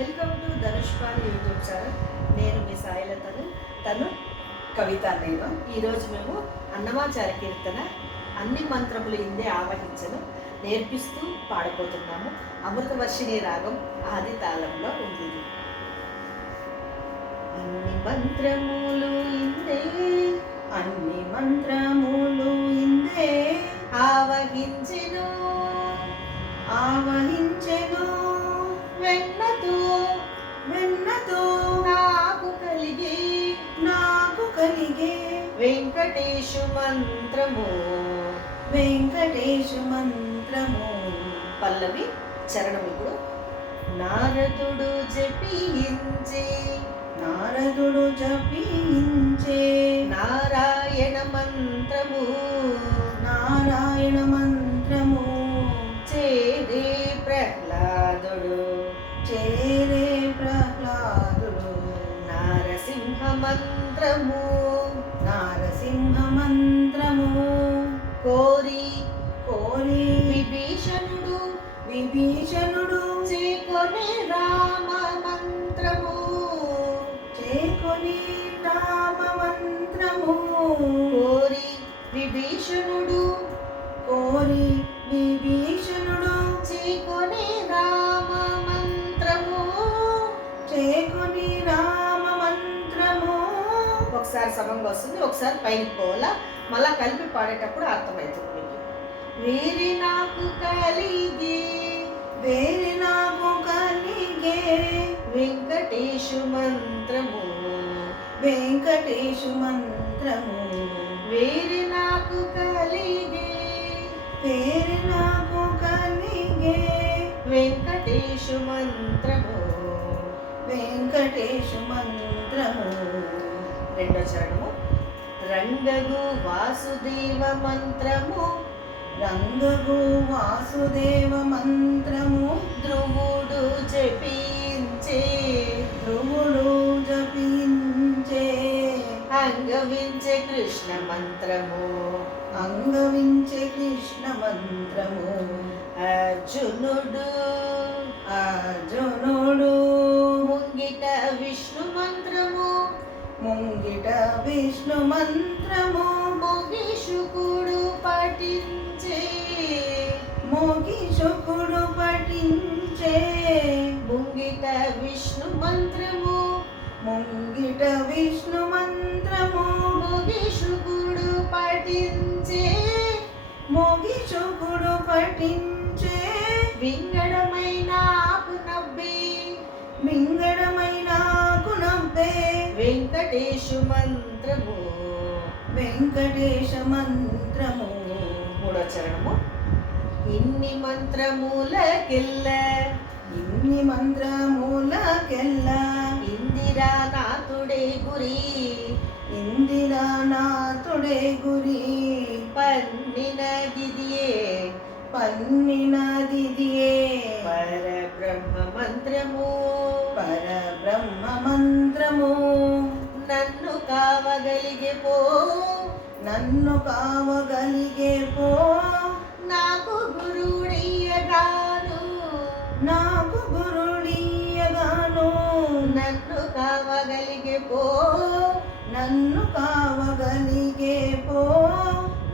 Welcome to Dhanush Paul YouTube channel. నేను మీ సాయిలతను, తను కవిత. నేను ఈరోజు మేము అన్నమాచార కీర్తన అన్ని మంత్రములు ఇందే ఆవహించను నేర్పిస్తూ పాడబోతున్నాము. అమృతవర్షిణి రాగం ఆది తాళంలో ఉంది. అన్ని మంత్రములు ఇందే, అన్ని మంత్రములు ఇందే ఆవహించెను ఆవహించెను వెన్నతో వెన్నతో నాకు కలిగే వెంకటేశు మంత్రము. వెంకటేశు మంత్రము. పల్లవి చరణం. ఇప్పుడు నారదుడు జపించే నారదుడు జపించే నారాయణ మంత్రము. నారాయణ మంత్రము చేరే ప్రహ్లాదుడు చేరే ప్రహ్లాదుడు. నారసింహ మంత్రము. నారసింహ మంత్రము కోరి కోరి విభీషణుడు విభీషణుడు చేకొనే రామ మంత్రము. చేకొని రామ మంత్రము కోరి విభీషణుడు కోరి విభీషణుడు చేకొనే రామ మంత్రము. చేకొని రామ మంత్రము. ఒకసారి సమంగా వస్తుంది, ఒకసారి పైకి పోవాలా. మళ్ళా కలిపి పాడేటప్పుడు అర్థమవుతుంది మీకు. వీరి నాకు కలిగి వేరే నాకు కలిగే వెంకటేశు మంత్రము. వెంకటేశు మంత్రము. వీరి నాకు కలిగే వేరే నాకు కలిగే వెంకటేశు మంత్రము. వెంకటేశు మంత్రము. రెండో చరణము. రంగగు వాసుదేవ మంత్రము. రంగగు వాసుదేవ మంత్రము. ధ్రువుడు జపించే ధ్రువుడు జపించే అంగవించే కృష్ణ మంత్రము. అంగవించే కృష్ణ మంత్రము. అర్జునుడు అర్జునుడు ముంగిట విష్ణు మంత్రము. ముంగిట విష్ణు మంత్రము. మోగిషుకుడు పఠించే మోగిషుకుడు పఠించే ముంగిట విష్ణు మంత్రము. ముంగిట విష్ణు మంత్రము. మోగిషుకుడు పఠించే మోగిషుకుడు పఠించే వింగడమైన నవ్వే మింగడమైన కునవ్వే వెంకటేశు మంత్రము. వెంకటేశ మంత్రము. మూడో చరణము. ఇన్ని మంత్రములకెల్ల ఇన్ని మంత్రములకెల్ల ఇందిరానాథుడే గురి. ఇందిరానాథుడే గురి. పన్నినదిదియే పన్నినదిదియే పరబ్రహ్మ మంత్రము. పరబ్రహ్మ మంత్రము. నన్ను కావగలిగే పో నన్ను కావగలిగే పో నాకు గురుడయ్యగాను. నాకు గురుడీయగాను. నన్ను కావగలిగే పో నన్ను కావగలిగే పో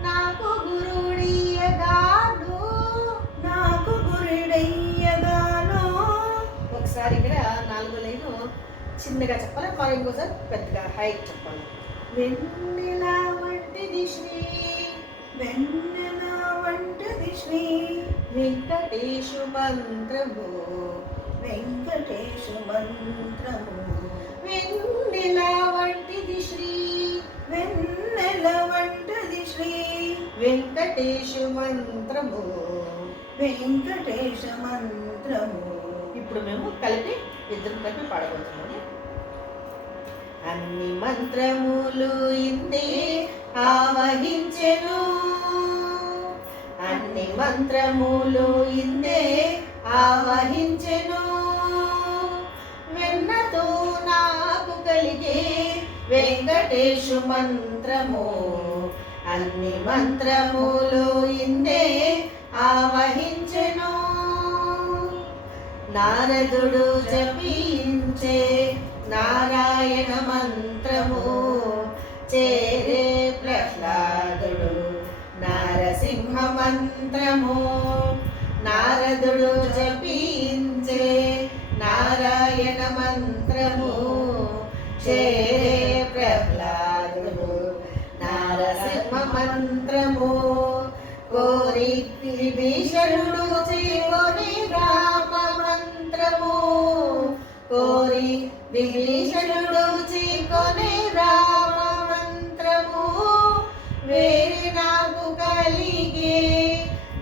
నాకు గురుడయ్యగాను. నాకు గురుడయ్యగాను. ఒకసారి ఇక్కడ 4 లైను చిన్నగా చెప్పాలి, మరి ఇంకోసారి పెద్దగా హైట్ చెప్పాలి. వెన్నెల వంటిది శ్రీ వెన్నెల వంటిది శ్రీ వెంకటేశు మంత్రము. వెంకటేశు మంత్రము. వెన్నెల వంటిది శ్రీ వెన్నెల వంటిది శ్రీ వెంకటేశు మంత్రము. వెంకటేశ మంత్రము. ఇప్పుడు మేము కలిపి ఇద్దరు కలిపి పాడబోతున్నాము. అన్ని మంత్రములు ఇందే ఆవహించెను. అన్ని మంత్రములు ఇందే ఆవహించెను. వెన్నతో నాకు కలిగే వెంకటేశు మంత్రము. అన్ని మంత్రములు ఇందే ఆవహించెను. నారదుడు జపించే నారాయణ మంత్రము చేరే ప్రహ్లాదుడు నారసింహ మంత్రము. నారదుడు జపించే నారాయణ మంత్రము చేరే ప్రహ్లాదుడు నారసింహ మంత్రము. కోరి విభీషణుడు చేకొని రామ మంత్రము కోరి విభీషణుడు చేకొని రామ మంత్రము. వేరే నాకు కలిగే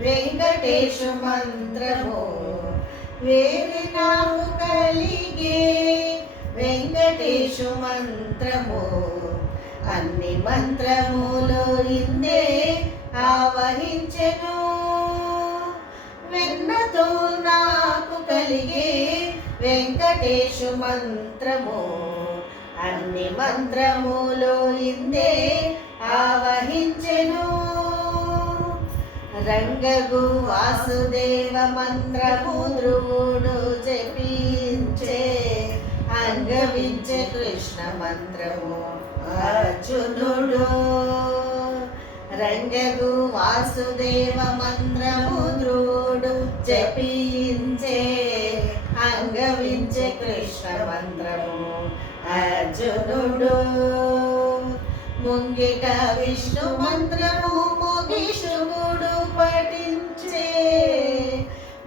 వెంకటేశు మంత్రము వేరే నాకు కలిగే వెంకటేశు మంత్రము. అన్ని మంత్రములు ఇందే ఆవహించెను వెన్నతో నాకు కలిగే వెంకటేశు మంత్రము. అన్ని మంత్రములు ఇందే ఆవహించెను. రంగగు వాసుదేవ మంత్రము ధ్రువుడు జపించే అంగవించే కృష్ణ మంత్రము అర్జునుడు. రంగగు వాసుదేవ మంత్రము ధ్రువుడు జపించే అంగవించే కృష్ణ మంత్రము అర్జునుడు. ముంగిట విష్ణు మంత్రము మొగిషుగుడు పఠించే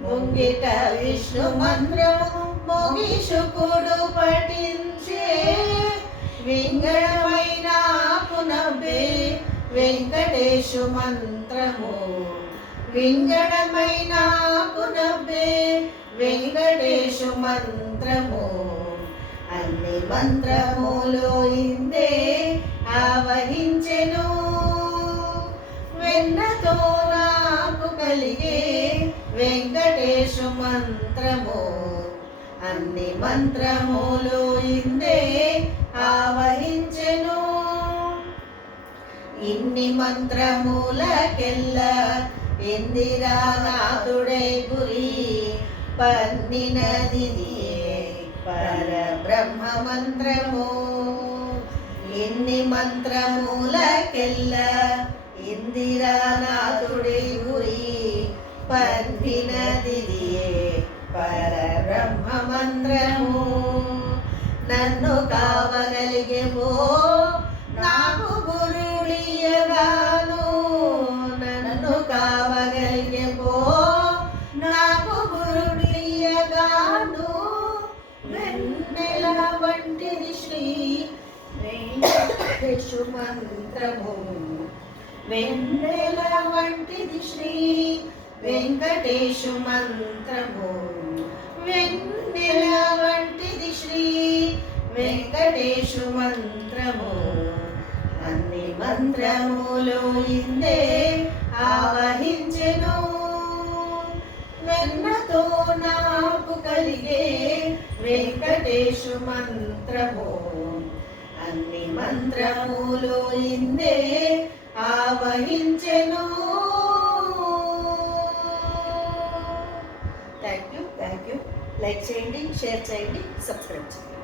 ముంగిట విష్ణు మంత్రము మొగిషుగుడు పఠించే. వింగళమైన పునబ్బే వెంకటేశు మంత్రము వింగళమైన పునబ్బే వెంకటేశు మంత్రము. అన్ని మంత్రములు ఇందే ఆవహించెను వెన్నతో నాకు కలిగే వెంకటేశు మంత్రము. అన్ని మంత్రములు ఇందే ఆవహించెను. ఇన్ని మంత్రములకెల్ల ఇందిరానాథుడై గురి పన్నినది పరబ్రహ్మ మంత్రము. ఇన్ని మంత్రములకెల్ల ఇందిరానాథుడై గురి పన్నినది పరబ్రహ్మ మంత్రము. నన్ను కావగలిగేవో నాకు గురుడియగాను నన్ను కావగలిగేవో నాకు గురుడియగాను. వెన్నెల వంటిది శ్రీ వెంకటేశు మంత్రము వెన్నెల వంటిది శ్రీ వెంకటేశు మంత్రము. వెన్నెల వంటిది శ్రీ వెంకటేశు మంత్రము. అన్ని మంత్రములు ఇందే ఆవహించెను వెన్నతో నాకు కలిగే వెంకటేశు మంత్రము. అన్ని మంత్రములు ఇందే ఆవహించెను. Thank you. లైక్ చేయండి, షేర్ చేయండి, సబ్స్క్రైబ్ చేయండి.